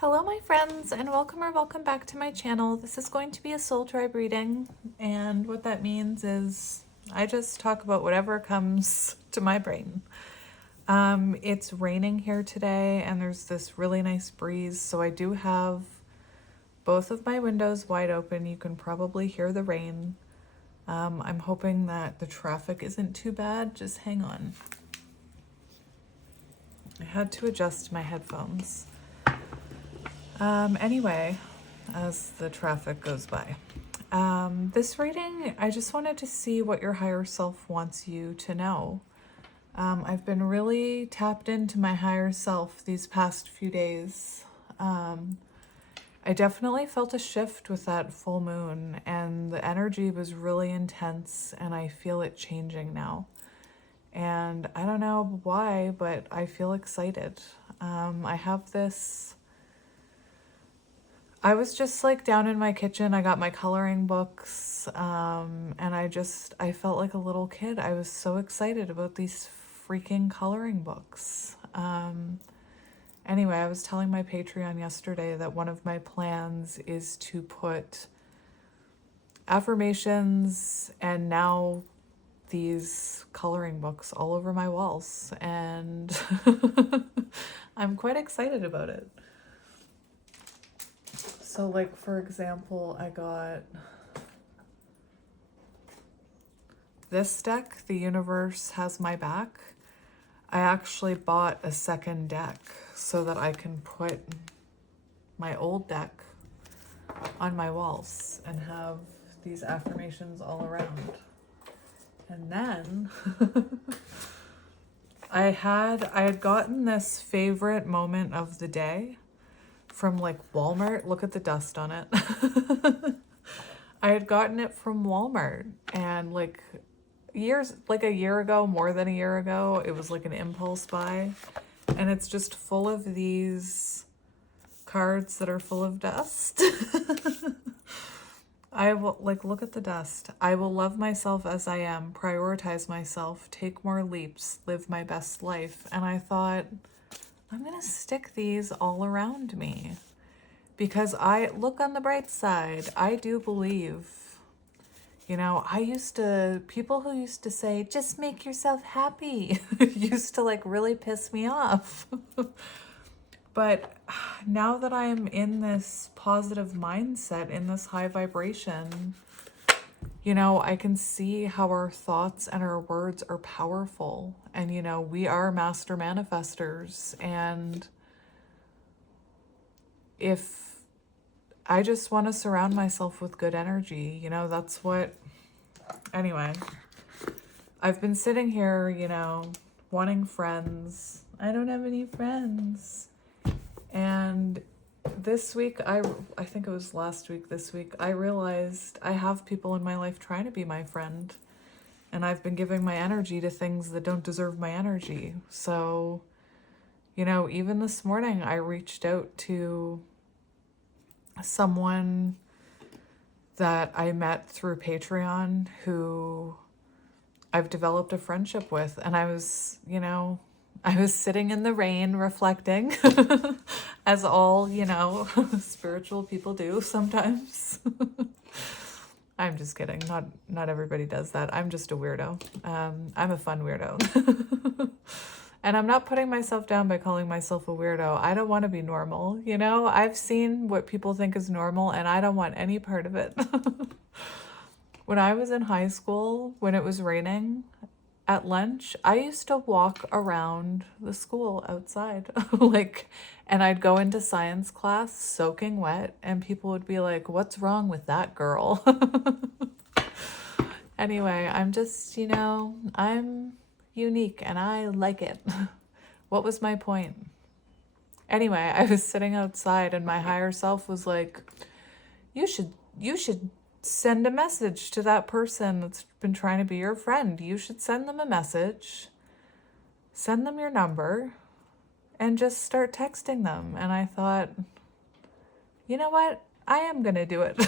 Hello my friends, and welcome back to my channel. This is going to be a soul tribe reading, and what that means is I just talk about whatever comes to my brain. It's raining here today and there's this really nice breeze, so I do have both of my windows wide open. You can probably hear the rain. I'm hoping that the traffic isn't too bad. Just hang on. I had to adjust my headphones. Anyway, as the traffic goes by. This reading, I just wanted to see what your higher self wants you to know. I've been really tapped into my higher self these past few days. I definitely felt a shift with that full moon, and the energy was really intense, and I feel it changing now. And I don't know why, but I feel excited. I have this... I was just like down in my kitchen. I got my coloring books, and I felt like a little kid. I was so excited about these freaking coloring books. Anyway, I was telling my Patreon yesterday that one of my plans is to put affirmations and now these coloring books all over my walls, and I'm quite excited about it. So like, for example, I got this deck, The Universe Has My Back. I actually bought a second deck so that I can put my old deck on my walls and have these affirmations all around. And then I had gotten this favorite moment of the day from like Walmart. Look at the dust on it. I had gotten it from Walmart, and like a year ago, more than a year ago, it was like an impulse buy, and it's just full of these cards that are full of dust. I will, like, look at the dust. I will love myself as I am, prioritize myself, take more leaps, live my best life. And I thought, I'm gonna stick these all around me, because I look on the bright side. I do believe, people who used to say, just make yourself happy, used to like really piss me off. But now that I'm in this positive mindset, in this high vibration, I can see how our thoughts and our words are powerful. And, we are master manifestors. And if I just want to surround myself with good energy, that's what... Anyway, I've been sitting here, wanting friends. I don't have any friends. And this week, I think it was last week, this week, I realized I have people in my life trying to be my friend. And I've been giving my energy to things that don't deserve my energy. So, even this morning, I reached out to someone that I met through Patreon who I've developed a friendship with. And I was sitting in the rain reflecting, as all, spiritual people do sometimes. I'm just kidding. Not everybody does that. I'm just a weirdo. I'm a fun weirdo. And I'm not putting myself down by calling myself a weirdo. I don't want to be normal. I've seen what people think is normal, and I don't want any part of it. When I was in high school, when it was raining, at lunch, I used to walk around the school outside, and I'd go into science class soaking wet, and people would be like, what's wrong with that girl? Anyway, I'm just, I'm unique and I like it. What was my point? Anyway, I was sitting outside and my higher self was like, you should send a message to that person that's been trying to be your friend. You should send them a message, send them your number, and just start texting them. And I thought, you know what? I am going to do it.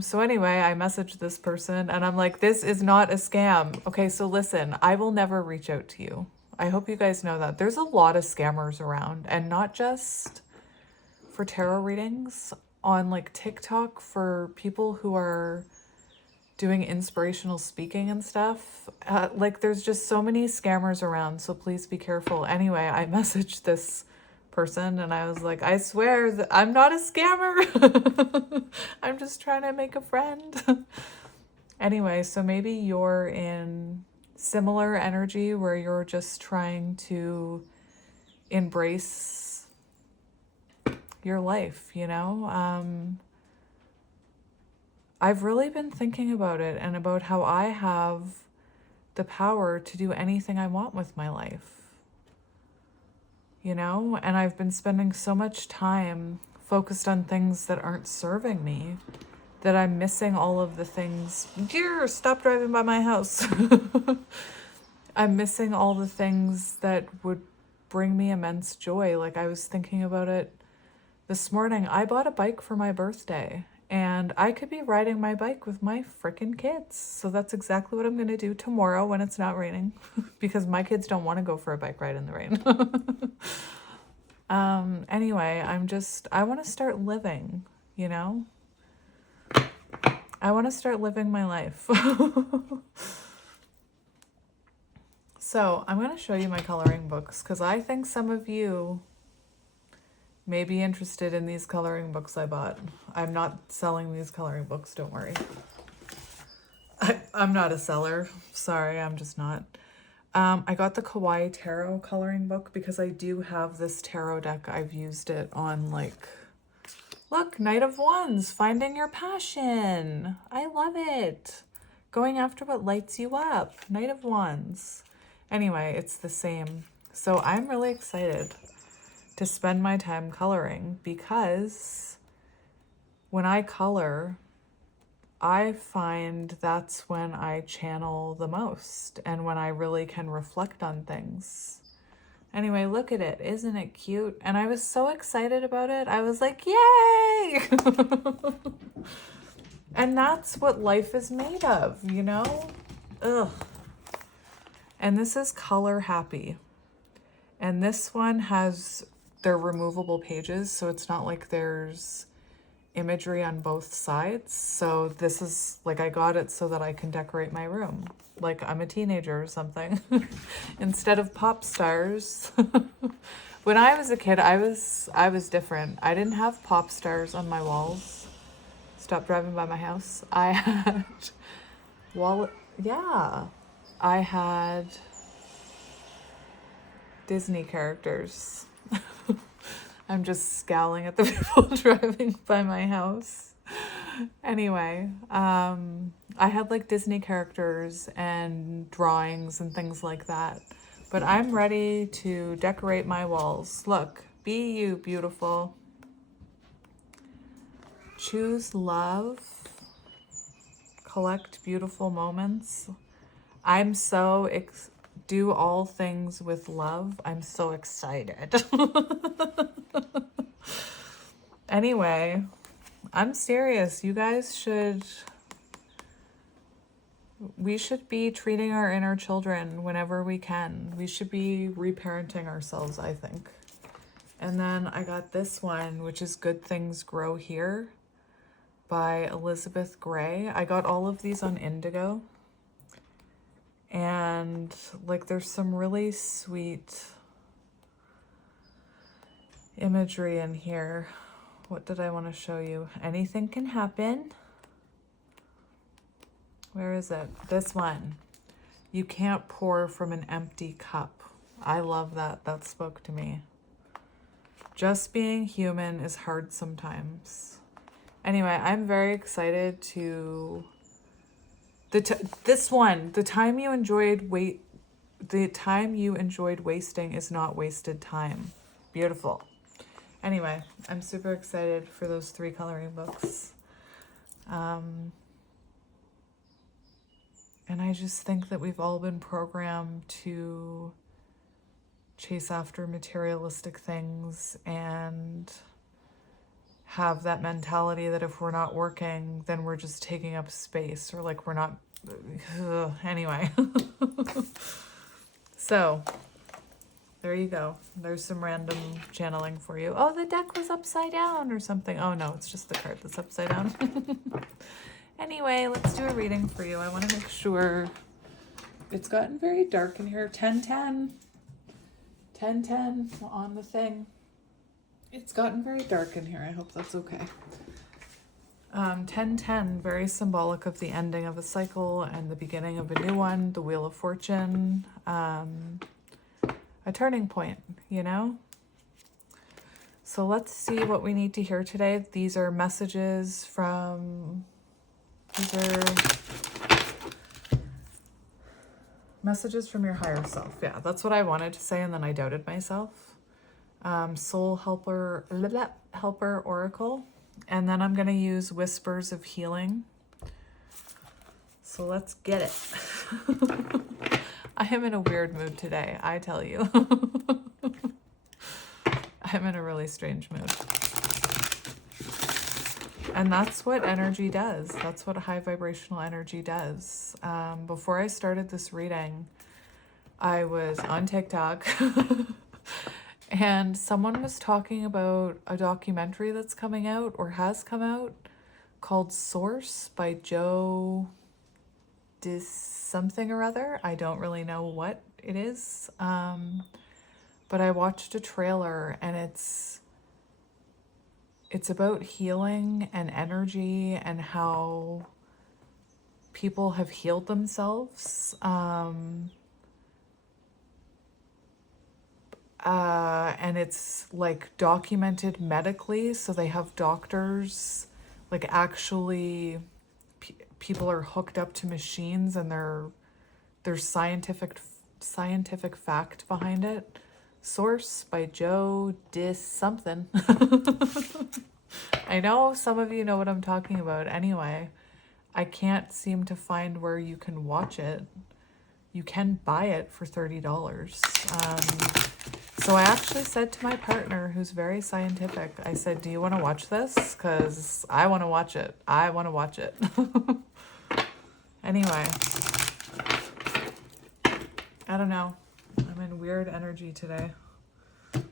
So anyway, I messaged this person and I'm like, this is not a scam. Okay, so listen, I will never reach out to you. I hope you guys know that. There's a lot of scammers around, and not just for tarot readings, on like TikTok for people who are doing inspirational speaking and stuff. Like there's just so many scammers around, so please be careful. Anyway, I messaged this person and I was like, I swear that I'm not a scammer. I'm just trying to make a friend. Anyway, so maybe you're in similar energy where you're just trying to embrace your life, you know? I've really been thinking about it and about how I have the power to do anything I want with my life, you know? And I've been spending so much time focused on things that aren't serving me that I'm missing all of the things. Dear, stop driving by my house. I'm missing all the things that would bring me immense joy. Like I was thinking about it this morning. I bought a bike for my birthday and I could be riding my bike with my freaking kids. So that's exactly what I'm going to do tomorrow when it's not raining because my kids don't want to go for a bike ride in the rain. Anyway, I want to start living, you know? I want to start living my life. So I'm going to show you my coloring books because I think some of you may be interested in these coloring books I bought. I'm not selling these coloring books, don't worry. I'm not a seller. Sorry, I'm just not. I got the Kawaii Tarot coloring book because I do have this tarot deck. I've used it on like, look, Knight of Wands, finding your passion. I love it. Going after what lights you up. Knight of Wands. Anyway, it's the same. So I'm really excited to spend my time coloring because when I color, I find that's when I channel the most and when I really can reflect on things. Anyway, look at it. Isn't it cute? And I was so excited about it. I was like, yay! And that's what life is made of, you know? Ugh. And this is Color Happy. And this one has their removable pages, so it's not like there's imagery on both sides. So this is like, I got it so that I can decorate my room like I'm a teenager or something. Instead of pop stars. When I was a kid, I was different. I didn't have pop stars on my walls. Stop driving by my house. I had I had Disney characters. I'm just scowling at the people driving by my house. Anyway, I had like Disney characters and drawings and things like that. But I'm ready to decorate my walls. Look, be you, beautiful. Choose love. Collect beautiful moments. I'm so do all things with love. I'm so excited. Anyway, I'm serious. You guys we should be treating our inner children whenever we can. We should be reparenting ourselves, I think. And then I got this one, which is Good Things Grow Here by Elizabeth Gray. I got all of these on Indigo. And like there's some really sweet imagery in here. What did I want to show you? Anything can happen. Where is it? This one. You can't pour from an empty cup. I love that. That spoke to me. Just being human is hard sometimes. Anyway, I'm very excited to this one, the time you enjoyed wasting is not wasted time. Beautiful. Anyway, I'm super excited for those 3 coloring books. And I just think that we've all been programmed to chase after materialistic things and have that mentality that if we're not working, then we're just taking up space, or like we're not, anyway. So There you go. There's some random channeling for you. Oh, the deck was upside down or something. Oh no, it's just the card that's upside down. Anyway, let's do a reading for you. I want to make sure. It's gotten very dark in here. 10:10. 10:10 on the thing. It's gotten very dark in here. I hope that's okay. 10:10, very symbolic of the ending of a cycle and the beginning of a new one. The Wheel of Fortune. A turning point, you know? So let's see what we need to hear today. These are messages from... These are messages from your higher self. Yeah, that's what I wanted to say, and then I doubted myself. Soul Helper, Helper Oracle. And then I'm going to use Whispers of Healing. So let's get it. I am in a weird mood today, I tell you. I'm in a really strange mood. And that's what energy does. That's what high vibrational energy does. Before I started this reading, I was on TikTok and someone was talking about a documentary that's coming out or has come out called Source by Joe something or other. I don't really know what it is. But I watched a trailer and it's about healing and energy and how people have healed themselves. And it's like documented medically. So they have doctors, like actually people are hooked up to machines and there's scientific fact behind it. Source by Joe something. I know some of you know what I'm talking about. Anyway, I can't seem to find where you can watch it. You can buy it for $30. So I actually said to my partner, who's very scientific, I said, do you want to watch this? Because I want to watch it. I want to watch it. Anyway, I don't know. I'm in weird energy today.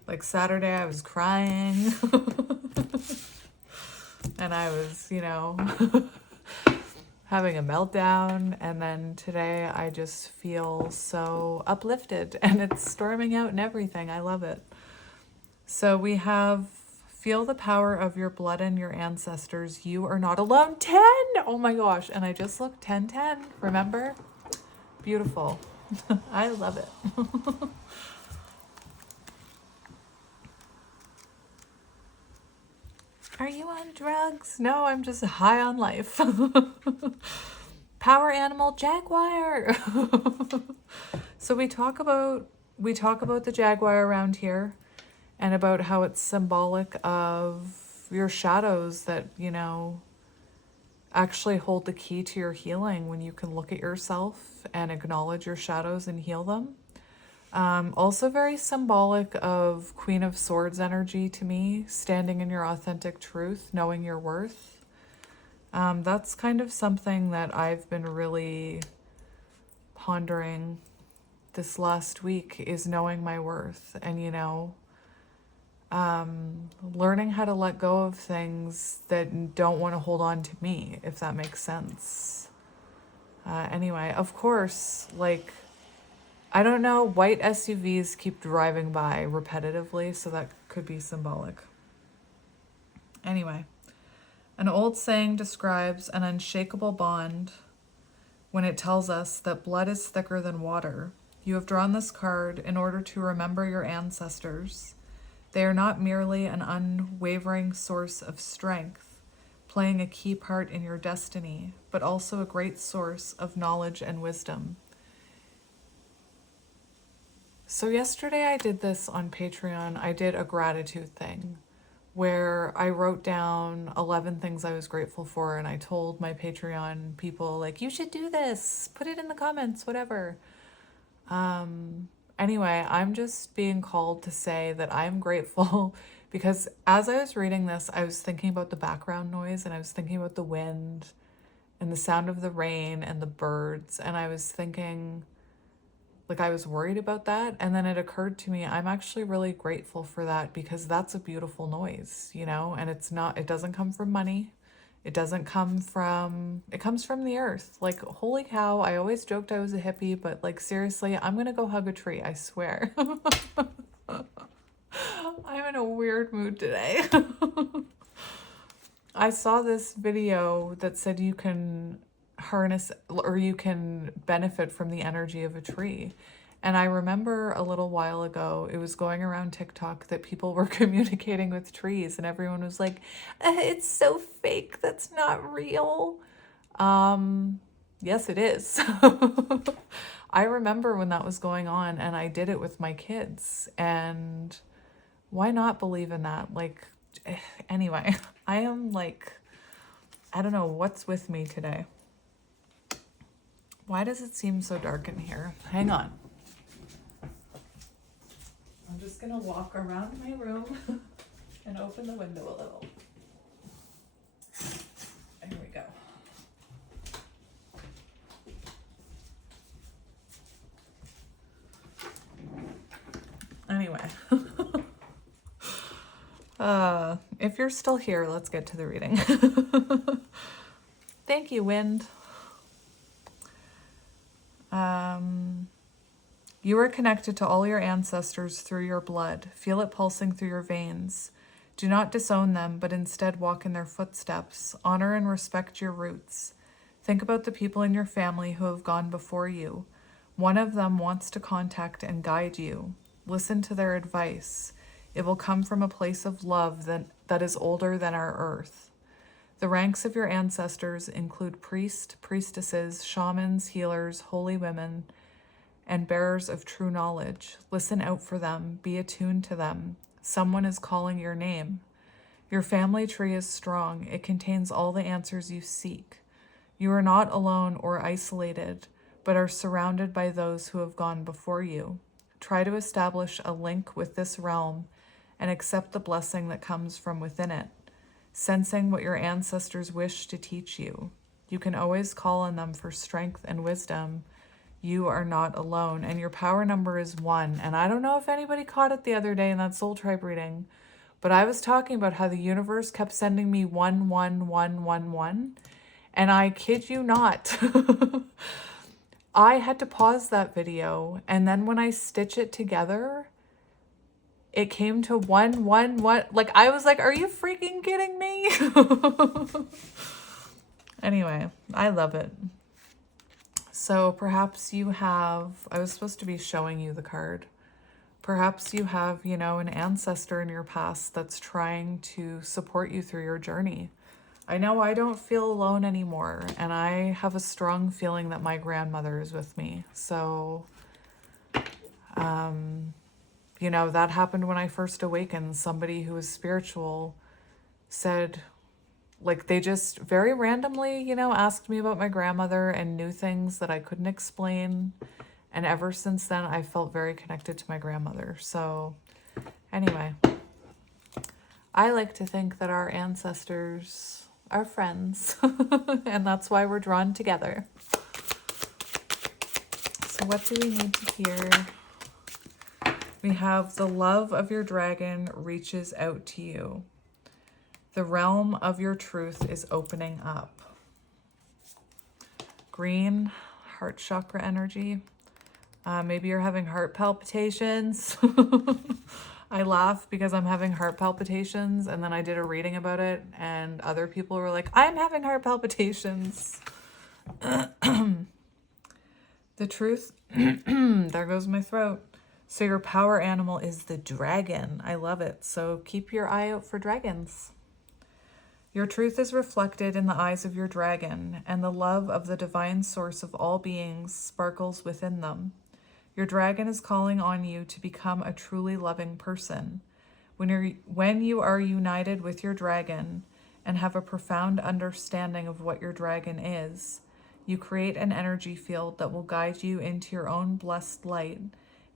Like Saturday, I was crying. And I was, you know, having a meltdown. And then today, I just feel so uplifted. And it's storming out and everything. I love it. So we have, feel the power of your blood and your ancestors. You are not alone. 10! Oh my gosh. And I just looked 10:10. Remember? Beautiful. I love it. Are you on drugs? No, I'm just high on life. Power animal jaguar. So we talk about the jaguar around here and about how it's symbolic of your shadows that, you know, actually hold the key to your healing when you can look at yourself and acknowledge your shadows and heal them. Also very symbolic of Queen of Swords energy to me, standing in your authentic truth, knowing your worth. That's kind of something that I've been really pondering this last week, is knowing my worth and, you know, learning how to let go of things that don't want to hold on to me, if that makes sense. Anyway, of course, like, I don't know, white SUVs keep driving by repetitively, so that could be symbolic. Anyway, an old saying describes an unshakable bond when it tells us that blood is thicker than water. You have drawn this card in order to remember your ancestors. They are not merely an unwavering source of strength, playing a key part in your destiny, but also a great source of knowledge and wisdom. So yesterday I did this on Patreon. I did a gratitude thing where I wrote down 11 things I was grateful for, and I told my Patreon people, like, you should do this, put it in the comments, whatever. Anyway, I'm just being called to say that I'm grateful because as I was reading this, I was thinking about the background noise and I was thinking about the wind and the sound of the rain and the birds, and I was thinking like I was worried about that. And then it occurred to me, I'm actually really grateful for that, because that's a beautiful noise, you know, and it doesn't come from money. It doesn't come from, it comes from the earth. Like, holy cow, I always joked I was a hippie, but like, seriously, I'm gonna go hug a tree, I swear. I'm in a weird mood today. I saw this video that said you can harness, or you can benefit from the energy of a tree. And I remember a little while ago, it was going around TikTok that people were communicating with trees, and everyone was like, it's so fake, that's not real. Yes, it is. I remember when that was going on, and I did it with my kids, and why not believe in that? Like, anyway, I am like, I don't know what's with me today. Why does it seem so dark in here? Hang on. I'm just gonna walk around my room and open the window a little. There we go. Anyway. If you're still here, let's get to the reading. Thank you, wind. You are connected to all your ancestors through your blood. Feel it pulsing through your veins. Do not disown them, but instead walk in their footsteps. Honor and respect your roots. Think about the people in your family who have gone before you. One of them wants to contact and guide you. Listen to their advice. It will come from a place of love that is older than our earth. The ranks of your ancestors include priests, priestesses, shamans, healers, holy women, and bearers of true knowledge. Listen out for them. Be attuned to them. Someone is calling your name. Your family tree is strong. It contains all the answers you seek. You are not alone or isolated, but are surrounded by those who have gone before you. Try to establish a link with this realm and accept the blessing that comes from within it, sensing what your ancestors wish to teach you. You can always call on them for strength and wisdom. You are not alone, and your power number is 1. And I don't know if anybody caught it the other day in that soul tribe reading, but I was talking about how the universe kept sending me 11111, and I kid you not, I had to pause that video, and then when I stitch it together, it came to 111. Like, I was like, are you freaking kidding me? Anyway, I love it. So perhaps you have, I was supposed to be showing you the card. Perhaps you have, you know, an ancestor in your past that's trying to support you through your journey. I know I don't feel alone anymore, and I have a strong feeling that my grandmother is with me. So, you know, that happened when I first awakened. Somebody who was spiritual said, like, they just very randomly, you know, asked me about my grandmother and knew things that I couldn't explain. And ever since then, I felt very connected to my grandmother. So anyway, I like to think that our ancestors are friends, and that's why we're drawn together. So what do we need to hear? We have the love of your dragon reaches out to you. The realm of your truth is opening up. Green, heart chakra energy. Maybe you're having heart palpitations. I laugh because I'm having heart palpitations, and then I did a reading about it, and other people were like, I'm having heart palpitations. The truth, there goes my throat. So your power animal is the dragon. I love it. So keep your eye out for dragons. Your truth is reflected in the eyes of your dragon, and the love of the divine source of all beings sparkles within them. Your dragon is calling on you to become a truly loving person. When you are united with your dragon and have a profound understanding of what your dragon is, you create an energy field that will guide you into your own blessed light,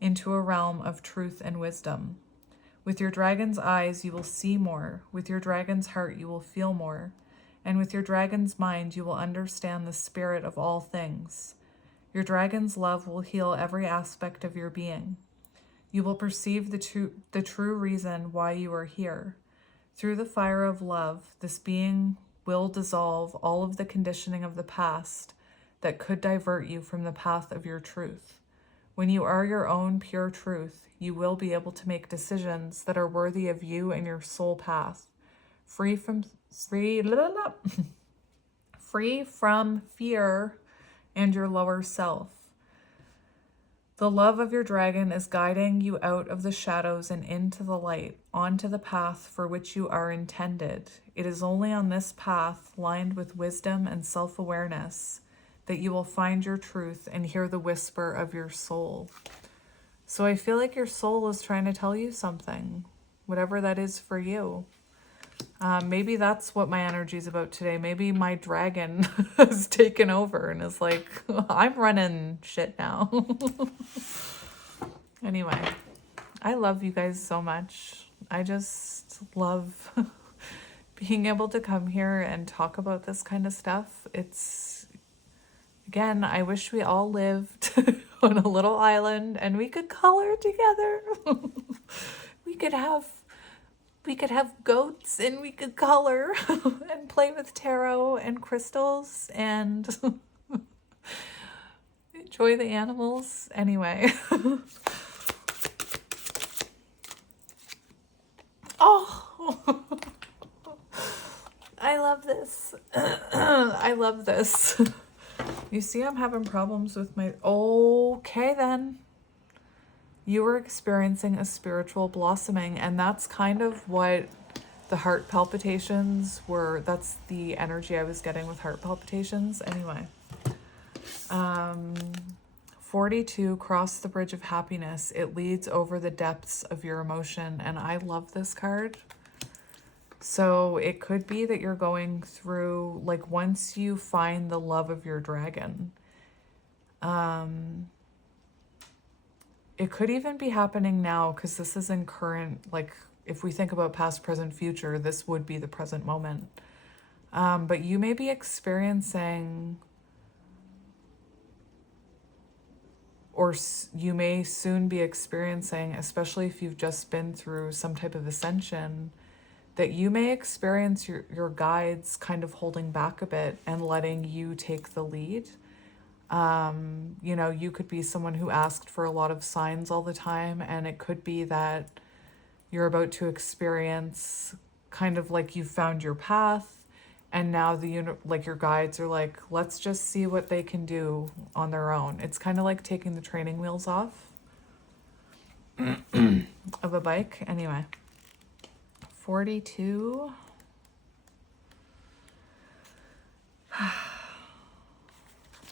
into a realm of truth and wisdom. With your dragon's eyes, you will see more. With your dragon's heart, you will feel more. And with your dragon's mind, you will understand the spirit of all things. Your dragon's love will heal every aspect of your being. You will perceive the true reason why you are here. Through the fire of love, this being will dissolve all of the conditioning of the past that could divert you from the path of your truth. When you are your own pure truth, you will be able to make decisions that are worthy of you and your soul path, free from fear and your lower self. The love of your dragon is guiding you out of the shadows and into the light, onto the path for which you are intended. It is only on this path, lined with wisdom and self-awareness, that you will find your truth and hear the whisper of your soul. So I feel like your soul is trying to tell you something, whatever that is for you. Maybe that's what my energy is about today. Maybe my dragon has taken over and is like, I'm running shit now. Anyway, I love you guys so much. I just love being able to come here and talk about this kind of stuff. It's, again, I wish we all lived on a little island and we could color together. We could have goats and we could color and play with tarot and crystals and enjoy the animals. Anyway. Oh, I love this. I love this. You see, I'm having problems with my... Okay, then. You were experiencing a spiritual blossoming, and that's kind of what the heart palpitations were. That's the energy I was getting with heart palpitations. Anyway. 42, cross the bridge of happiness. It leads over the depths of your emotion, and I love this card. So it could be that you're going through, like, once you find the love of your dragon, it could even be happening now, because this is in current, like, if we think about past, present, future, this would be the present moment. But you may be experiencing, or you may soon be experiencing, especially if you've just been through some type of ascension, that you may experience your guides kind of holding back a bit and letting you take the lead. You know, you could be someone who asked for a lot of signs all the time, and it could be that you're about to experience kind of like you found your path, and now like your guides are like, let's just see what they can do on their own. It's kind of like taking the training wheels off of a bike. Anyway, 42.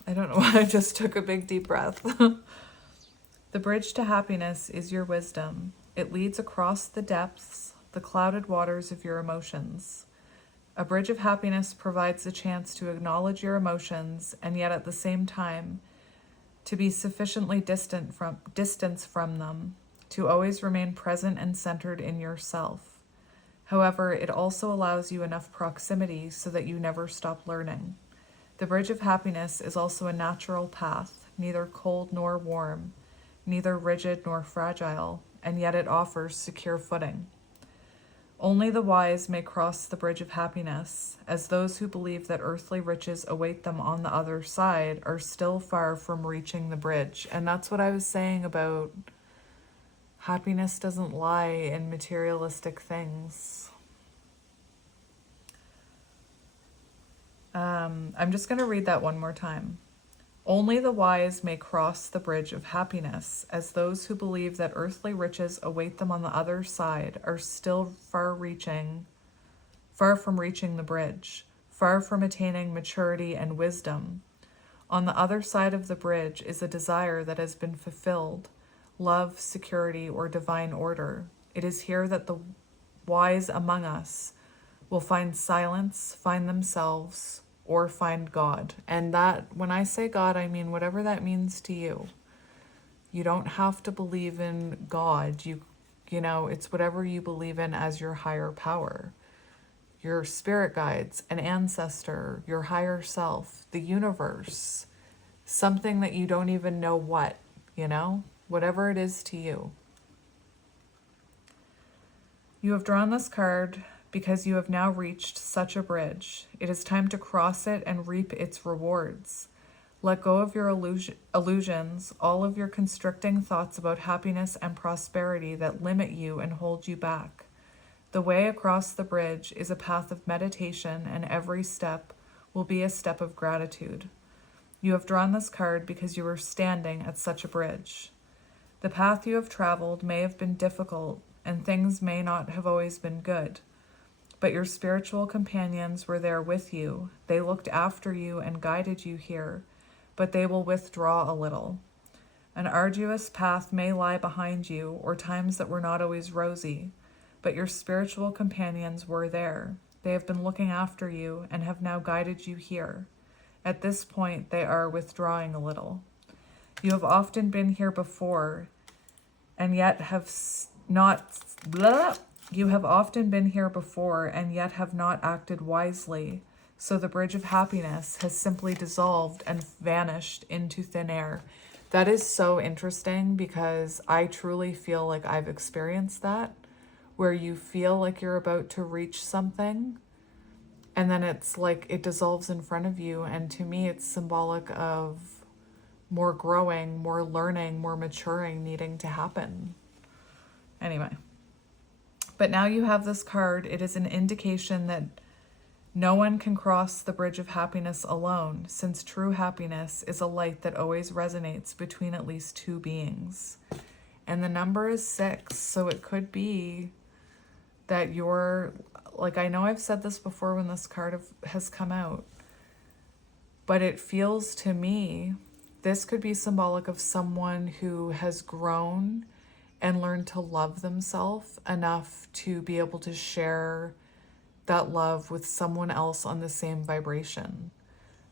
I don't know why I just took a big deep breath. The bridge to happiness is your wisdom. It leads across the depths, the clouded waters of your emotions. A bridge of happiness provides a chance to acknowledge your emotions and yet at the same time to be sufficiently distant from them, to always remain present and centered in yourself. However, it also allows you enough proximity so that you never stop learning. The bridge of happiness is also a natural path, neither cold nor warm, neither rigid nor fragile, and yet it offers secure footing. Only the wise may cross the bridge of happiness, as those who believe that earthly riches await them on the other side are still far from reaching the bridge. And that's what I was saying about happiness doesn't lie in materialistic things. I'm just going to read that one more time. Only the wise may cross the bridge of happiness, as those who believe that earthly riches await them on the other side are still far from reaching the bridge, far from attaining maturity and wisdom. On the other side of the bridge is a desire that has been fulfilled, love, security, or divine order. It is here that the wise among us will find silence, find themselves, or find God. And that, when I say God, I mean whatever that means to you. You don't have to believe in God. You know, it's whatever you believe in as your higher power. Your spirit guides, an ancestor, your higher self, the universe, something that you don't even know what, whatever it is to you. You have drawn this card because you have now reached such a bridge. It is time to cross it and reap its rewards. Let go of your illusions, all of your constricting thoughts about happiness and prosperity that limit you and hold you back. The way across the bridge is a path of meditation, and every step will be a step of gratitude. You have drawn this card because you are standing at such a bridge. The path you have traveled may have been difficult, and things may not have always been good. But your spiritual companions were there with you. They looked after you and guided you here, but they will withdraw a little. An arduous path may lie behind you, or times that were not always rosy, but your spiritual companions were there. They have been looking after you and have now guided you here. At this point, they are withdrawing a little. You have often been here before, and yet have not... You have often been here before, and yet have not acted wisely. So the bridge of happiness has simply dissolved and vanished into thin air. That is so interesting, because I truly feel like I've experienced that, where you feel like you're about to reach something, and then it's like it dissolves in front of you. And to me, it's symbolic of more growing, more learning, more maturing needing to happen. Anyway, but now you have this card. It is an indication that no one can cross the bridge of happiness alone, since true happiness is a light that always resonates between at least two beings. And the number is 6, so it could be that you're, like, I know I've said this before when this card has come out, but it feels to me, this could be symbolic of someone who has grown and learned to love themselves enough to be able to share that love with someone else on the same vibration.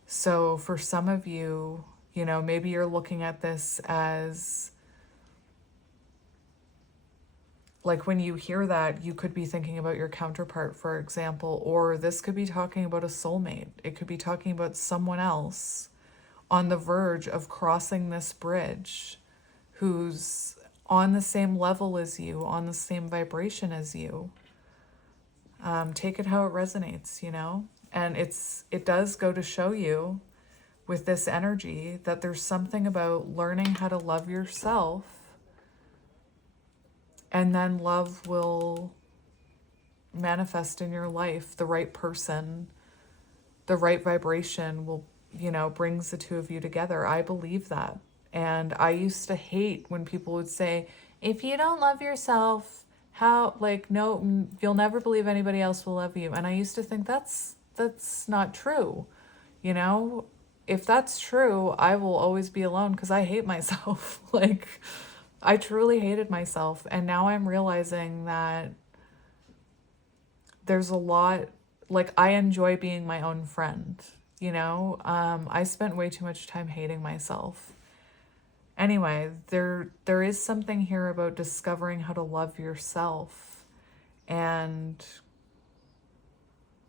So for some of you, maybe you're looking at this as, like, when you hear that, you could be thinking about your counterpart, for example, or this could be talking about a soulmate. It could be talking about someone else on the verge of crossing this bridge who's on the same level as you, on the same vibration as you. Take it how it resonates, and it does go to show you with this energy that there's something about learning how to love yourself, and then love will manifest in your life. The right person, the right vibration will, brings the two of you together. I believe that. And I used to hate when people would say, if you don't love yourself, no, you'll never believe anybody else will love you. And I used to think that's not true. If that's true, I will always be alone because I hate myself. I truly hated myself. And now I'm realizing that there's a lot, I enjoy being my own friend, I spent way too much time hating myself. Anyway, there is something here about discovering how to love yourself and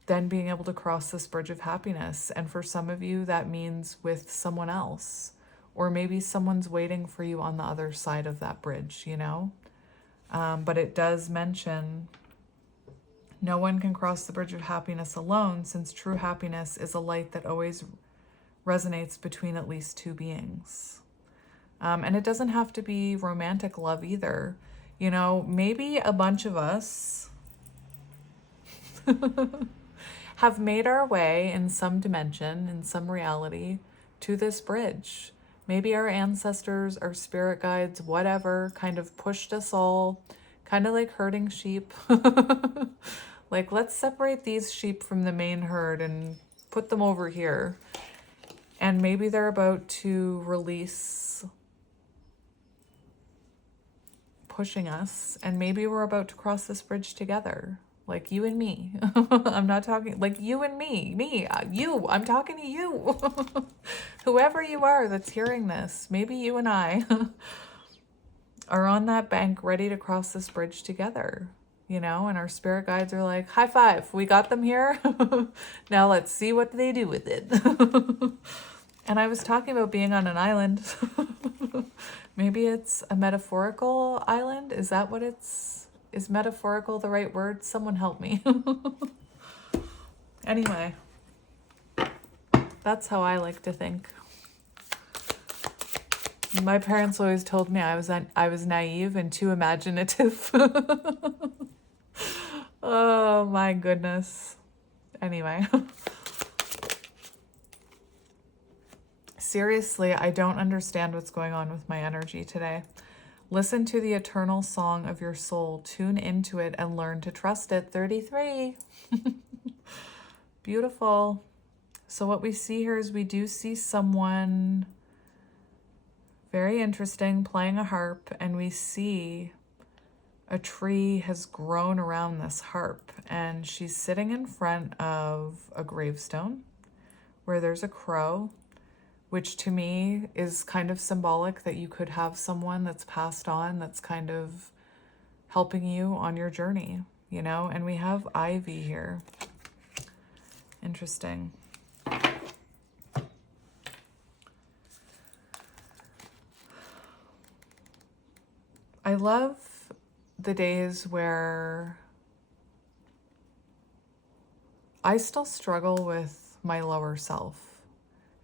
then being able to cross this bridge of happiness. And for some of you, that means with someone else, or maybe someone's waiting for you on the other side of that bridge, but it does mention no one can cross the bridge of happiness alone, since true happiness is a light that always resonates between at least two beings. And it doesn't have to be romantic love either. Maybe a bunch of us have made our way in some dimension, in some reality, to this bridge. Maybe our ancestors, our spirit guides, whatever, kind of pushed us all, kind of like herding sheep. Let's separate these sheep from the main herd and put them over here. And maybe they're about to release pushing us, and maybe we're about to cross this bridge together, like you and me. I'm not talking like you and me, you, I'm talking to you. Whoever you are that's hearing this, maybe you and I are on that bank ready to cross this bridge together, and our spirit guides are like, high five, we got them here. Now let's see what they do with it. And I was talking about being on an island. Maybe it's a metaphorical island. Is that what is metaphorical the right word? Someone help me. Anyway, that's how I like to think. My parents always told me I was naive and too imaginative. Oh my goodness. Anyway. Seriously, I don't understand what's going on with my energy today. Listen to the eternal song of your soul. Tune into it and learn to trust it. 33. Beautiful. So what we see here is we do see someone very interesting playing a harp, and we see a tree has grown around this harp, and she's sitting in front of a gravestone where there's a crow, which to me is kind of symbolic that you could have someone that's passed on that's kind of helping you on your journey, you know? And we have ivy here. Interesting. I love the days where I still struggle with my lower self,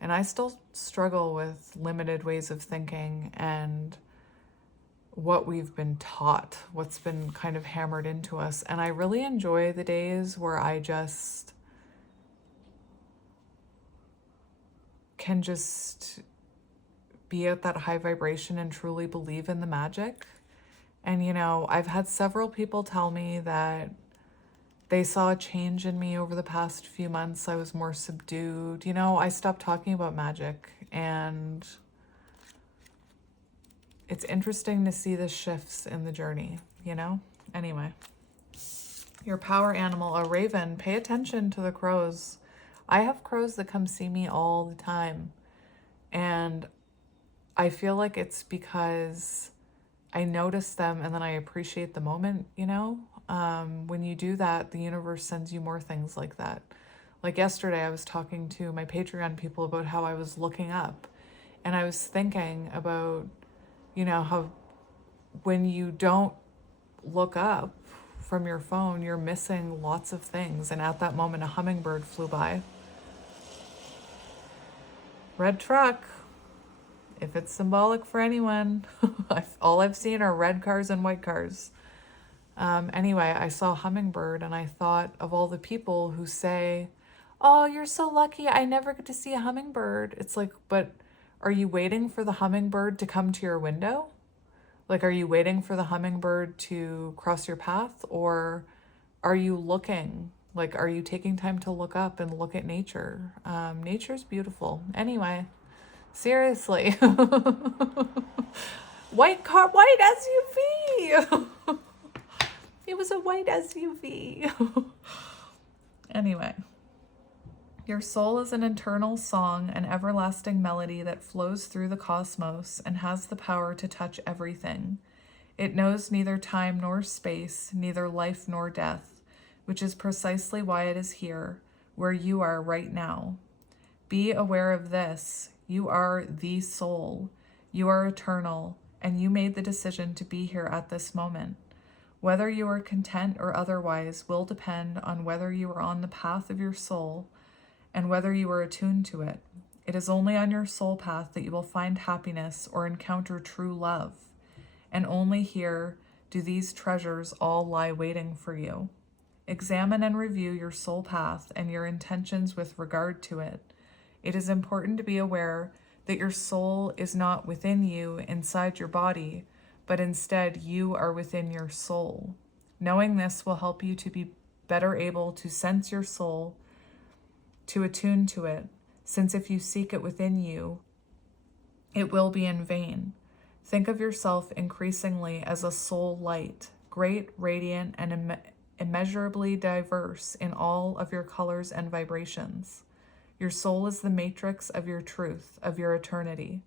and I still struggle with limited ways of thinking and what we've been taught, what's been kind of hammered into us. And I really enjoy the days where I just can just be at that high vibration and truly believe in the magic. And, you know, I've had several people tell me that they saw a change in me over the past few months. I was more subdued. You know, I stopped talking about magic, and it's interesting to see the shifts in the journey, you know? Anyway, your power animal, a raven. Pay attention to the crows. I have crows that come see me all the time, and I feel like it's because I notice them and then I appreciate the moment, you know? When you do that, the universe sends you more things like that. Like yesterday, I was talking to my Patreon people about how I was looking up, and I was thinking about, you know, how when you don't look up from your phone, you're missing lots of things. And at that moment, a hummingbird flew by. Red truck. If it's symbolic for anyone, all I've seen are red cars and white cars. Anyway, I saw a hummingbird, and I thought of all the people who say, oh, you're so lucky, I never get to see a hummingbird. It's like, but are you waiting for the hummingbird to come to your window? Like, are you waiting for the hummingbird to cross your path? Or are you looking? Like, are you taking time to look up and look at nature? Nature's beautiful. Anyway. Seriously. White SUV. It was a white SUV. Anyway, your soul is an eternal song, an everlasting melody that flows through the cosmos and has the power to touch everything. It knows neither time nor space, neither life nor death, which is precisely why it is here, where you are right now. Be aware of this. You are the soul. You are eternal, and you made the decision to be here at this moment. Whether you are content or otherwise will depend on whether you are on the path of your soul and whether you are attuned to it. It is only on your soul path that you will find happiness or encounter true love, and only here do these treasures all lie waiting for you. Examine and review your soul path and your intentions with regard to it. It is important to be aware that your soul is not within you inside your body, but instead you are within your soul. Knowing this will help you to be better able to sense your soul, to attune to it, since if you seek it within you, it will be in vain. Think of yourself increasingly as a soul light, great, radiant, and immeasurably diverse in all of your colors and vibrations. Your soul is the matrix of your truth, of your eternity.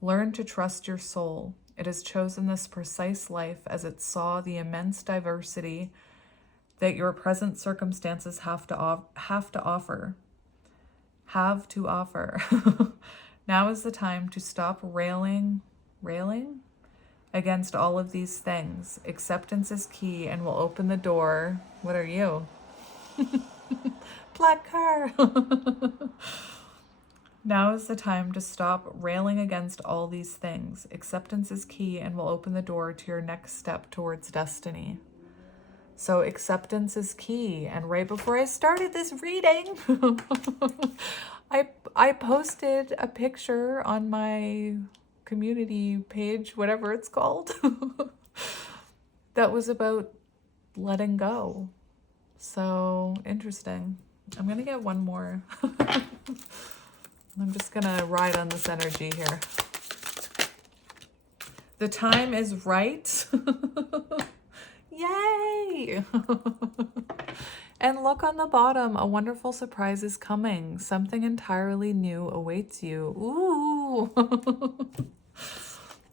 Learn to trust your soul. It has chosen this precise life as it saw the immense diversity that your present circumstances have to offer. Now is the time to stop railing against all of these things. Acceptance is key and will open the door. What are you? Black car. Now is the time to stop railing against all these things. Acceptance is key and will open the door to your next step towards destiny. So acceptance is key. And right before I started this reading, I posted a picture on my community page, whatever it's called, that was about letting go. So interesting. I'm going to get one more. I'm just going to ride on this energy here. The time is right. Yay! And look on the bottom, a wonderful surprise is coming. Something entirely new awaits you. Ooh!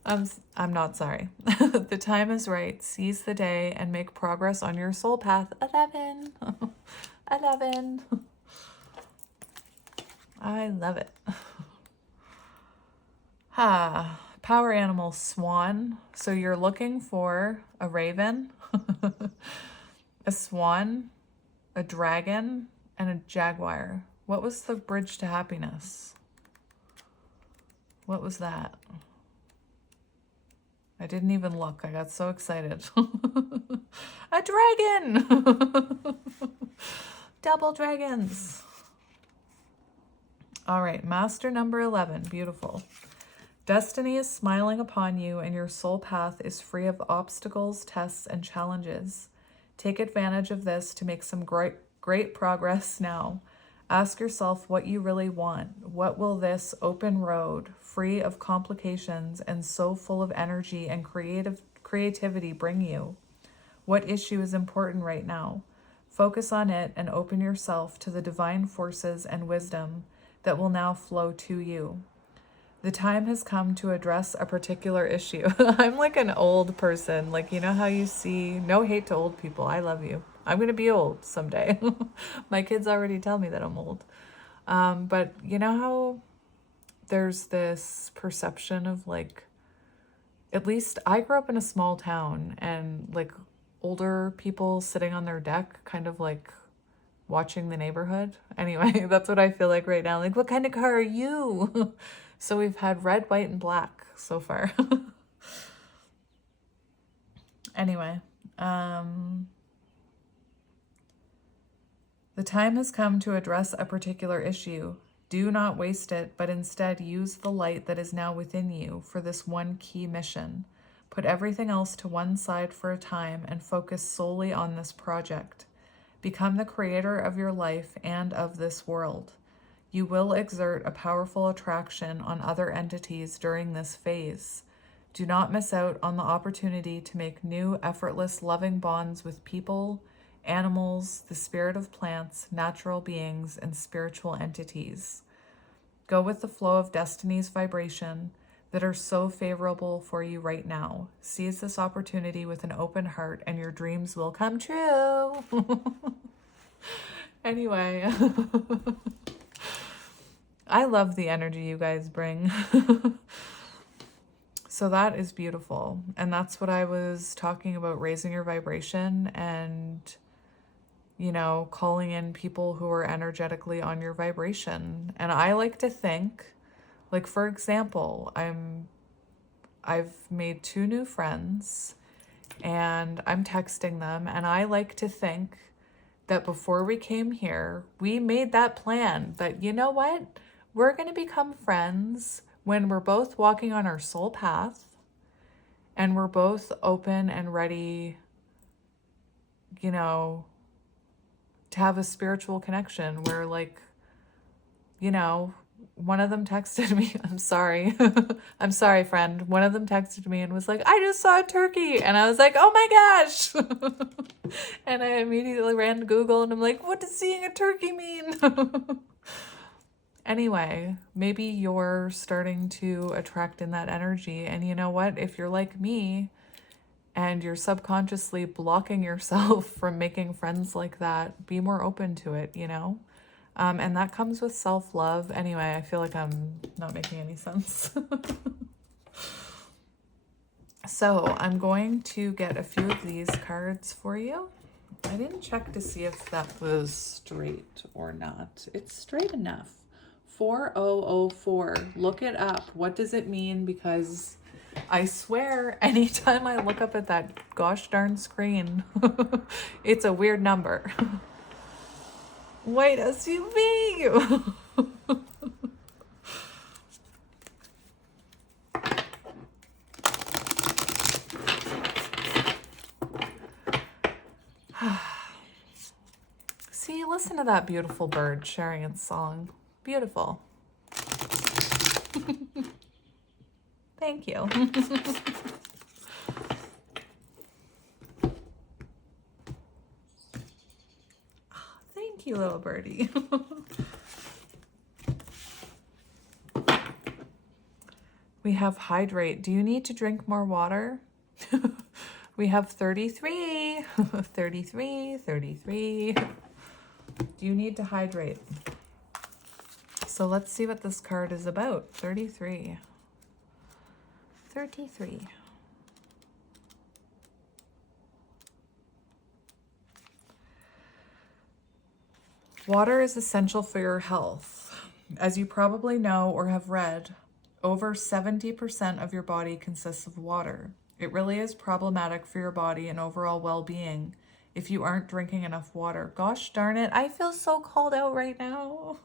I'm not sorry. The time is right. Seize the day and make progress on your soul path. 11. 11. I love it. Power animal, swan. So you're looking for a raven, a swan, a dragon, and a jaguar. What was the bridge to happiness? What was that? I didn't even look. I got so excited. A dragon! Double dragons. All right, master number 11. Beautiful. Destiny is smiling upon you and your soul path is free of obstacles, tests, and challenges. Take advantage of this to make some great progress now. Ask yourself what you really want. What will this open road, free of complications and so full of energy and creativity bring you? What issue is important right now? Focus on it and open yourself to the divine forces and wisdom that will now flow to you. The time has come to address a particular issue. I'm like an old person. Like, you know how you see, no hate to old people. I love you. I'm going to be old someday. My kids already tell me that I'm old. But you know how there's this perception of like, at least I grew up in a small town and like older people sitting on their deck, kind of like watching the neighborhood. Anyway, that's what I feel like right now. Like, what kind of car are you? So we've had red, white, and black so far. Anyway, the time has come to address a particular issue. Do not waste it, but instead use the light that is now within you for this one key mission. Put everything else to one side for a time and focus solely on this project. Become the creator of your life and of this world. You will exert a powerful attraction on other entities during this phase. Do not miss out on the opportunity to make new, effortless, loving bonds with people, animals, the spirit of plants, natural beings, and spiritual entities. Go with the flow of destiny's vibration that are so favorable for you right now. Seize this opportunity with an open heart and your dreams will come true. Anyway, I love the energy you guys bring. So that is beautiful. And that's what I was talking about, raising your vibration and, you know, calling in people who are energetically on your vibration. And I like to think, like, for example, I've made 2 new friends and I'm texting them, and I like to think that before we came here, we made that plan. But you know what? We're going to become friends when we're both walking on our soul path and we're both open and ready, you know, to have a spiritual connection where, like, you know, one of them texted me, I'm sorry. I'm sorry, friend. One of them texted me and was like, I just saw a turkey. And I was like, oh my gosh. And I immediately ran to Google and I'm like, what does seeing a turkey mean? Anyway, maybe you're starting to attract in that energy. And you know what? If you're like me and you're subconsciously blocking yourself from making friends like that, be more open to it, you know? And that comes with self-love. Anyway, I feel like I'm not making any sense. So I'm going to get a few of these cards for you. I didn't check to see if that was straight or not. It's straight enough. 4004. Look it up. What does it mean? Because I swear anytime I look up at that gosh darn screen, it's a weird number. White SUV. See, listen to that beautiful bird sharing its song. Beautiful. Thank you. Thank you, little birdie. We have hydrate. Do you need to drink more water? We have 33, 33, 33. Do you need to hydrate? So let's see what this card is about. 33. 33. Water is essential for your health. As you probably know or have read, over 70% of your body consists of water. It really is problematic for your body and overall well-being if you aren't drinking enough water. Gosh darn it, I feel so called out right now.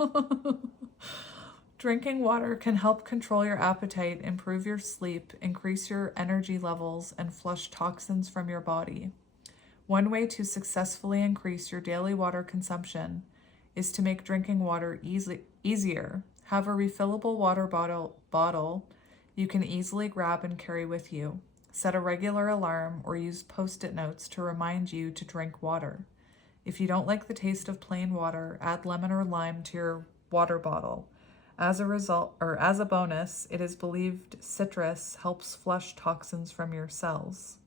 Drinking water can help control your appetite, improve your sleep, increase your energy levels, and flush toxins from your body. One way to successfully increase your daily water consumption is to make drinking water easier. Have a refillable water bottle you can easily grab and carry with you. Set a regular alarm or use Post-it notes to remind you to drink water. If you don't like the taste of plain water, add lemon or lime to your water bottle. As a bonus, it is believed citrus helps flush toxins from your cells.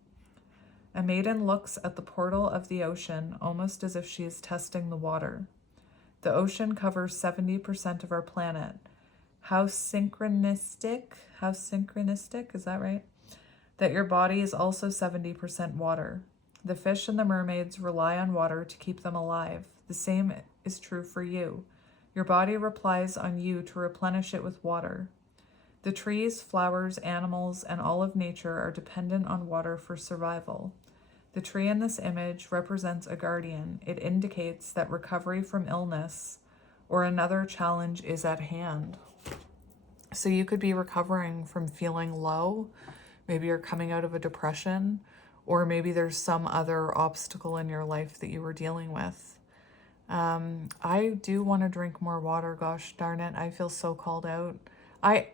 A maiden looks at the portal of the ocean almost as if she is testing the water. The ocean covers 70% of our planet. How synchronistic, is that right? That your body is also 70% water. The fish and the mermaids rely on water to keep them alive. The same is true for you. Your body relies on you to replenish it with water. The trees, flowers, animals, and all of nature are dependent on water for survival. The tree in this image represents a guardian. It indicates that recovery from illness or another challenge is at hand. So you could be recovering from feeling low. Maybe you're coming out of a depression, or maybe there's some other obstacle in your life that you were dealing with. I do want to drink more water, gosh darn it. I feel so called out. My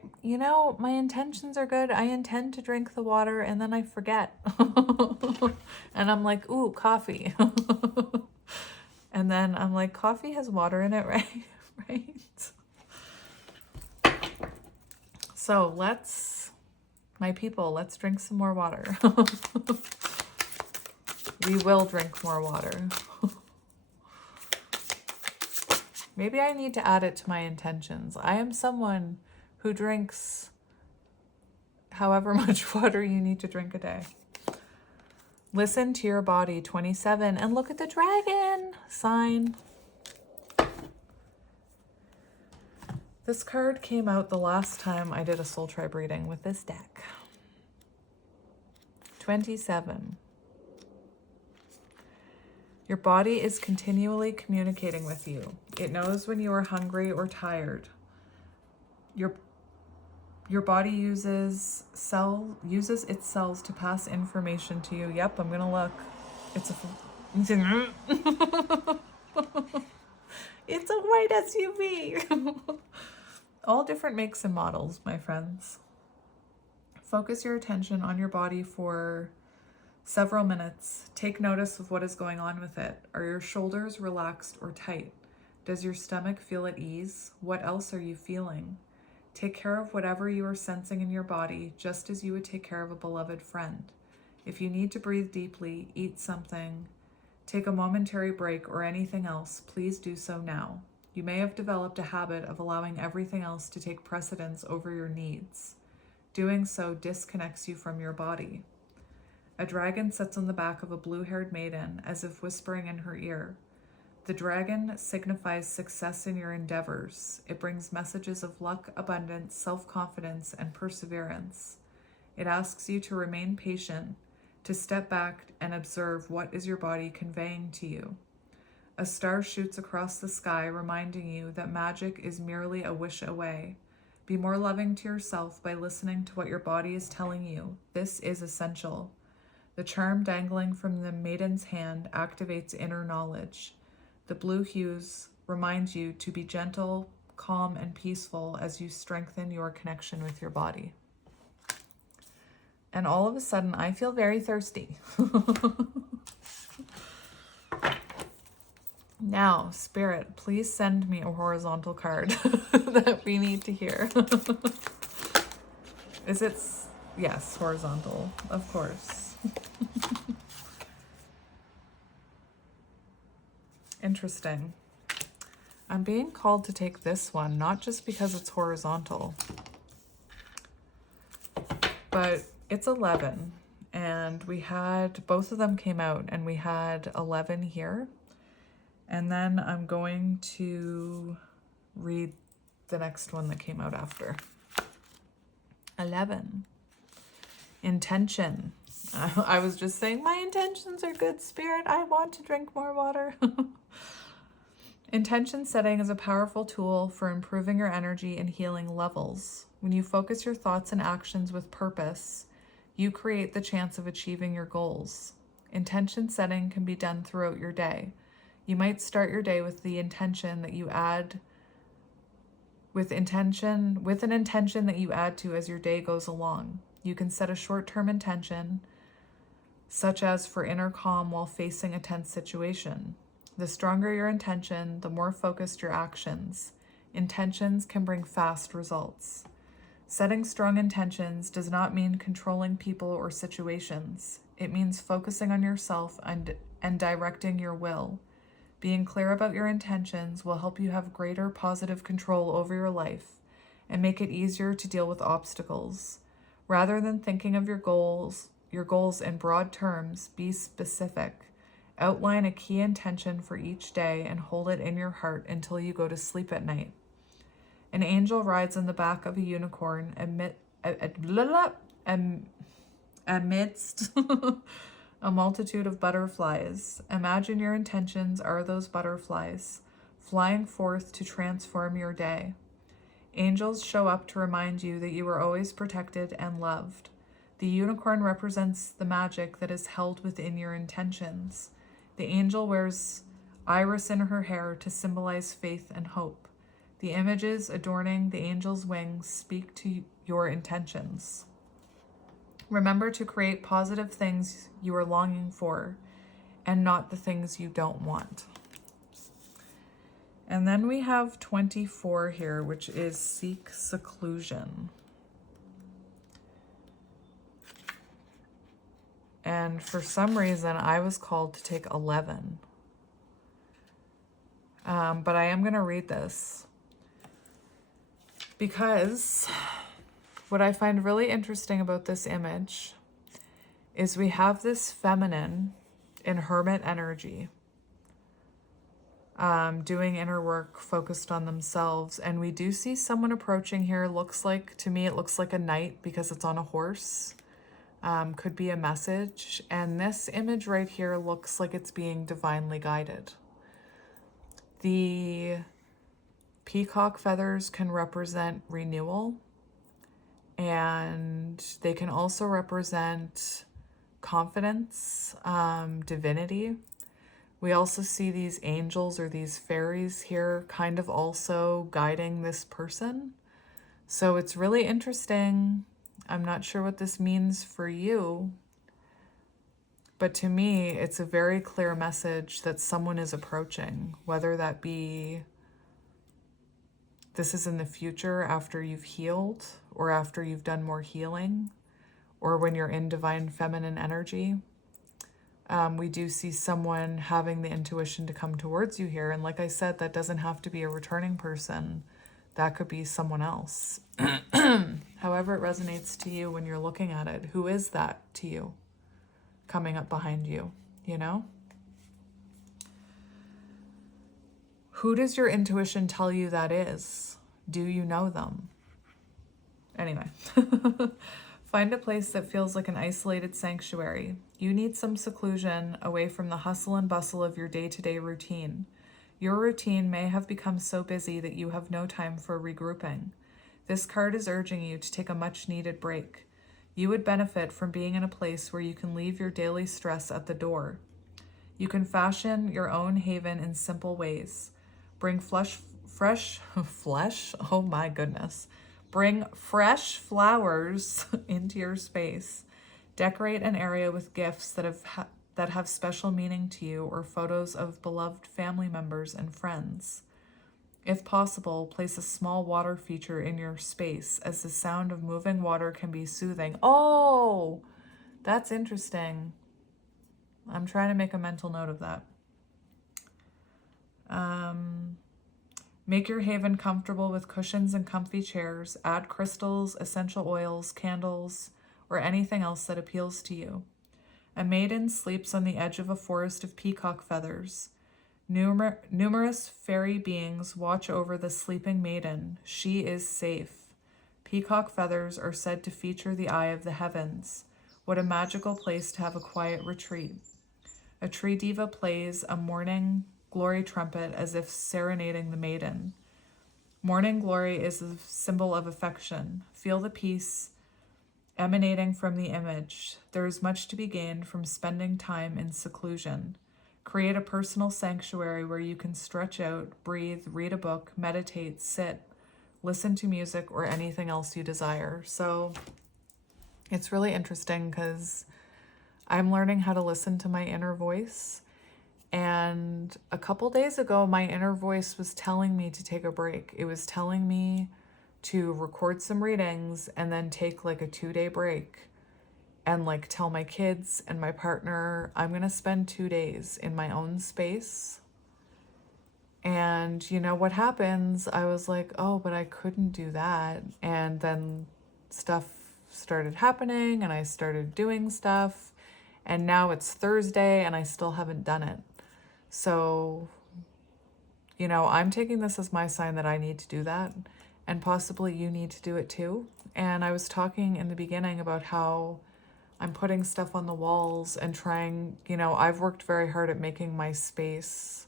intentions are good. I intend to drink the water and then I forget. And I'm like, ooh, coffee. And then I'm like, coffee has water in it, right? Right? So let's drink some more water. We will drink more water. Maybe I need to add it to my intentions. I am someone who drinks however much water you need to drink a day. Listen to your body, 27, and look at the dragon sign. This card came out the last time I did a soul tribe reading with this deck. 27. Your body is continually communicating with you. It knows when you are hungry or tired. Your body uses its cells to pass information to you. Yep, I'm gonna look. It's a white SUV. All different makes and models, my friends. Focus your attention on your body for several minutes. Take notice of what is going on with it. Are your shoulders relaxed or tight? Does your stomach feel at ease? What else are you feeling? Take care of whatever you are sensing in your body, just as you would take care of a beloved friend. If you need to breathe deeply, eat something, take a momentary break, or anything else, please do so now. You may have developed a habit of allowing everything else to take precedence over your needs. Doing so disconnects you from your body. A dragon sits on the back of a blue-haired maiden, as if whispering in her ear. The dragon signifies success in your endeavors. It brings messages of luck, abundance, self-confidence, and perseverance. It asks you to remain patient, to step back and observe what is your body conveying to you. A star shoots across the sky, reminding you that magic is merely a wish away. Be more loving to yourself by listening to what your body is telling you. This is essential. The charm dangling from the maiden's hand activates inner knowledge. The blue hues remind you to be gentle, calm, and peaceful as you strengthen your connection with your body. And all of a sudden, I feel very thirsty. Now, Spirit, please send me a horizontal card that we need to hear. Is it? Yes, horizontal, of course. Interesting. I'm being called to take this one, not just because it's horizontal, but it's 11. And we had, both of them came out, and we had 11 here. And then I'm going to read the next one that came out after. 11. Intention. I was just saying, my intentions are good, Spirit. I want to drink more water. Intention setting is a powerful tool for improving your energy and healing levels. When you focus your thoughts and actions with purpose, you create the chance of achieving your goals. Intention setting can be done throughout your day. You might start your day with the intention that you add with an intention that you add to as your day goes along. You can set a short-term intention, such as for inner calm while facing a tense situation. The stronger your intention, the more focused your actions. Intentions can bring fast results. Setting strong intentions does not mean controlling people or situations. It means focusing on yourself and directing your will. Being clear about your intentions will help you have greater positive control over your life and make it easier to deal with obstacles. Rather than thinking of your goals in broad terms, be specific. Outline a key intention for each day and hold it in your heart until you go to sleep at night. An angel rides on the back of a unicorn amidst a multitude of butterflies. Imagine your intentions are those butterflies, flying forth to transform your day. Angels show up to remind you that you are always protected and loved. The unicorn represents the magic that is held within your intentions. The angel wears iris in her hair to symbolize faith and hope. The images adorning the angel's wings speak to your intentions. Remember to create positive things you are longing for and not the things you don't want. And then we have 24 here, which is seek seclusion. And for some reason, I was called to take 11. But I am going to read this because what I find really interesting about this image is we have this feminine in hermit energy, doing inner work, focused on themselves. And we do see someone approaching here. To me, it looks like a knight because it's on a horse. Could be a message. And this image right here looks like it's being divinely guided. The peacock feathers can represent renewal, and they can also represent confidence, divinity. We also see these angels or these fairies here kind of also guiding this person. So it's really interesting. I'm not sure what this means for you, but to me, it's a very clear message that someone is approaching, whether that be this is in the future after you've healed or after you've done more healing or when you're in divine feminine energy. We do see someone having the intuition to come towards you here. And like I said, that doesn't have to be a returning person. That could be someone else. However it resonates to you when you're looking at it. Who is that to you coming up behind you, you know? Who does your intuition tell you that is? Do you know them? Anyway, find a place that feels like an isolated sanctuary. You need some seclusion away from the hustle and bustle of your day-to-day routine. Your routine may have become so busy that you have no time for regrouping. This card is urging you to take a much-needed break. You would benefit from being in a place where you can leave your daily stress at the door. You can fashion your own haven in simple ways. Bring fresh flesh, oh my goodness. Bring fresh flowers into your space. Decorate an area with gifts that have special meaning to you, or photos of beloved family members and friends. If possible, place a small water feature in your space, as the sound of moving water can be soothing. Oh, that's interesting. I'm trying to make a mental note of that. Make your haven comfortable with cushions and comfy chairs. Add crystals, essential oils, candles, or anything else that appeals to you. A maiden sleeps on the edge of a forest of peacock feathers. Numerous fairy beings watch over the sleeping maiden. She is safe. Peacock feathers are said to feature the eye of the heavens. What a magical place to have a quiet retreat. A tree diva plays a morning glory trumpet as if serenading the maiden. Morning glory is a symbol of affection. Feel the peace emanating from the image. There is much to be gained from spending time in seclusion. Create a personal sanctuary where you can stretch out, breathe, read a book, meditate, sit, listen to music, or anything else you desire. So it's really interesting because I'm learning how to listen to my inner voice. And a couple days ago, my inner voice was telling me to take a break. It was telling me to record some readings and then take like a 2-day break and like tell my kids and my partner, I'm going to spend 2 days in my own space. And you know what happens? I was like, oh, but I couldn't do that. And then stuff started happening and I started doing stuff. And now it's Thursday and I still haven't done it. So, you know, I'm taking this as my sign that I need to do that, and possibly you need to do it too. And I was talking in the beginning about how I'm putting stuff on the walls and trying, you know, I've worked very hard at making my space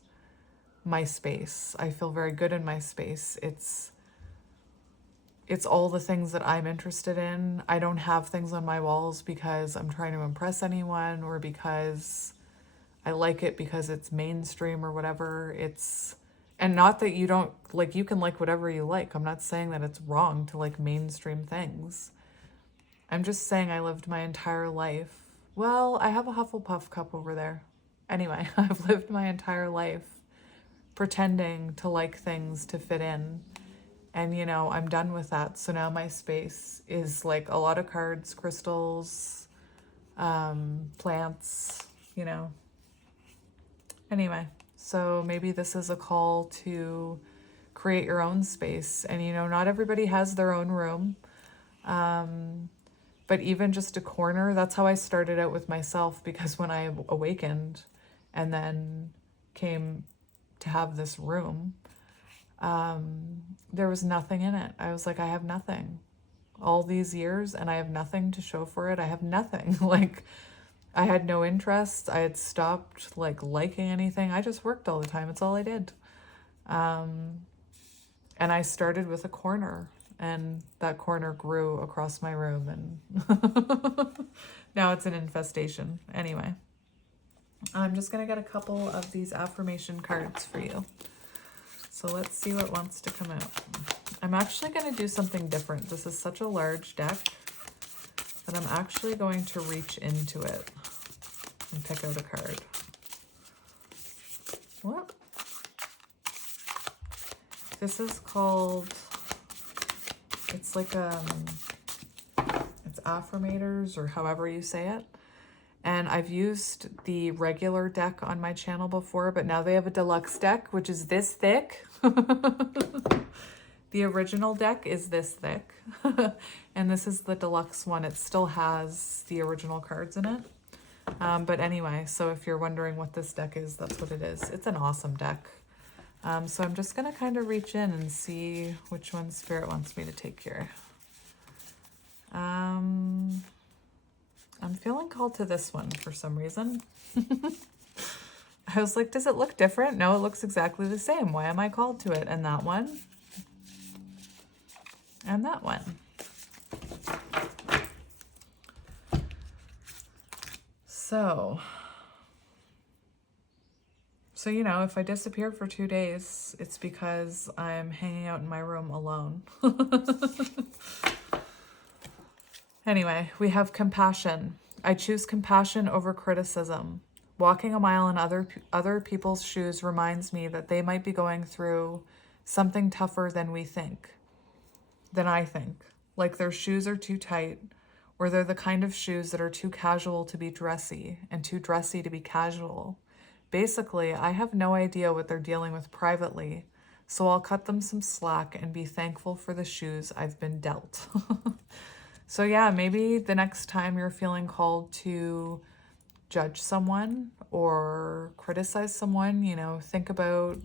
my space. I feel very good in my space. It's all the things that I'm interested in. I don't have things on my walls because I'm trying to impress anyone or because I like it because it's mainstream or whatever. And not that you don't, like, you can like whatever you like. I'm not saying that it's wrong to like mainstream things. I'm just saying I lived my entire life. Well, I have a Hufflepuff cup over there. Anyway, I've lived my entire life pretending to like things to fit in. And, you know, I'm done with that. So now my space is like a lot of cards, crystals, plants, you know. Anyway, so maybe this is a call to create your own space. And, you know, not everybody has their own room. But even just a corner, that's how I started out with myself, because when I awakened and then came to have this room, there was nothing in it. I was like, I have nothing. All these years and I have nothing to show for it. I have nothing. Like, I had no interest. I had stopped like liking anything. I just worked all the time. It's all I did. And I started with a corner, and that corner grew across my room, and now it's an infestation. Anyway, I'm just going to get a couple of these affirmation cards for you. So let's see what wants to come out. I'm actually going to do something different. This is such a large deck that I'm actually going to reach into it and pick out a card. What? This is called, it's like, it's Affirmators, or however you say it. And I've used the regular deck on my channel before, but now they have a deluxe deck, which is this thick. The original deck is this thick. And this is the deluxe one. It still has the original cards in it. But anyway, so if you're wondering what this deck is, that's what it is. It's an awesome deck. So I'm just going to kind of reach in and see which one Spirit wants me to take here. I'm feeling called to this one for some reason. I was like, does it look different? No, it looks exactly the same. Why am I called to it? And that one. And that one. So, you know, if I disappear for 2 days, it's because I'm hanging out in my room alone. Anyway, we have compassion. I choose compassion over criticism. Walking a mile in other people's shoes reminds me that they might be going through something tougher than I think. Like their shoes are too tight, or they're the kind of shoes that are too casual to be dressy and too dressy to be casual. Basically, I have no idea what they're dealing with privately, so I'll cut them some slack and be thankful for the shoes I've been dealt. So yeah, maybe the next time you're feeling called to judge someone or criticize someone, you know, think about,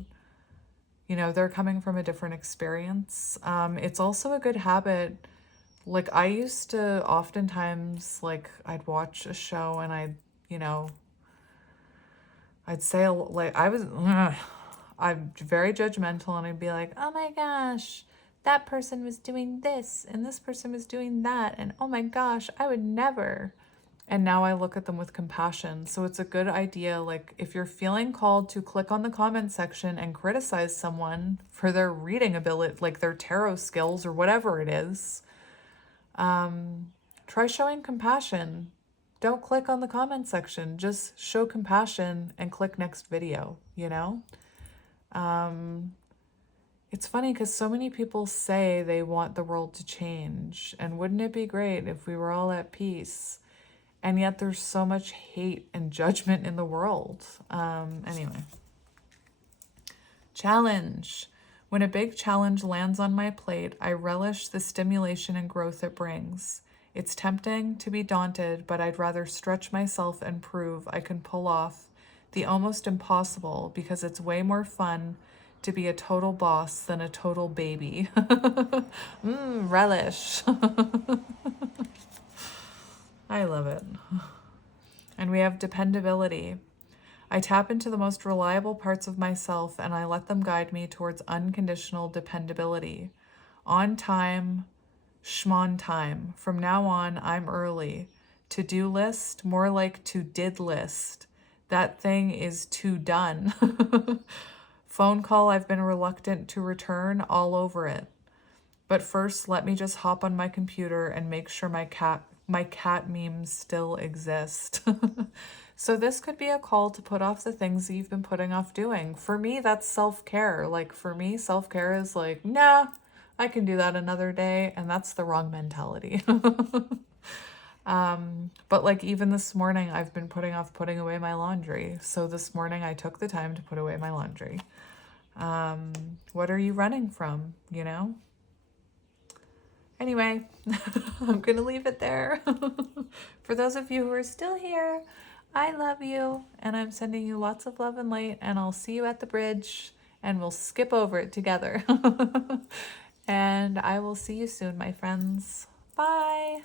you know, they're coming from a different experience. It's also a good habit. Like I used to oftentimes, like I'd watch a show and I'd say like I'm very judgmental and I'd be like, oh my gosh, that person was doing this and this person was doing that. And oh my gosh, I would never. And now I look at them with compassion. So it's a good idea. Like if you're feeling called to click on the comment section and criticize someone for their reading ability, like their tarot skills or whatever it is, try showing compassion. Don't click on the comment section. Just show compassion and click next video, you know? It's funny because so many people say they want the world to change. And wouldn't it be great if we were all at peace? And yet there's so much hate and judgment in the world. Anyway. Challenge. When a big challenge lands on my plate, I relish the stimulation and growth it brings. It's tempting to be daunted, but I'd rather stretch myself and prove I can pull off the almost impossible because it's way more fun to be a total boss than a total baby. Relish. I love it. And we have dependability. I tap into the most reliable parts of myself and I let them guide me towards unconditional dependability. On time, schmon time. From now on, I'm early. To-do list, more like to-did list. That thing is too done. Phone call I've been reluctant to return, all over it. But first, let me just hop on my computer and make sure my cat memes still exist. So this could be a call to put off the things that you've been putting off doing. For me, that's self-care. Like for me, self-care is like, nah, I can do that another day. And that's the wrong mentality. But like even this morning, I've been putting off putting away my laundry. So this morning I took the time to put away my laundry. What are you running from, you know? Anyway, I'm going to leave it there. For those of you who are still here, I love you and I'm sending you lots of love and light and I'll see you at the bridge and we'll skip over it together. And I will see you soon, my friends. Bye.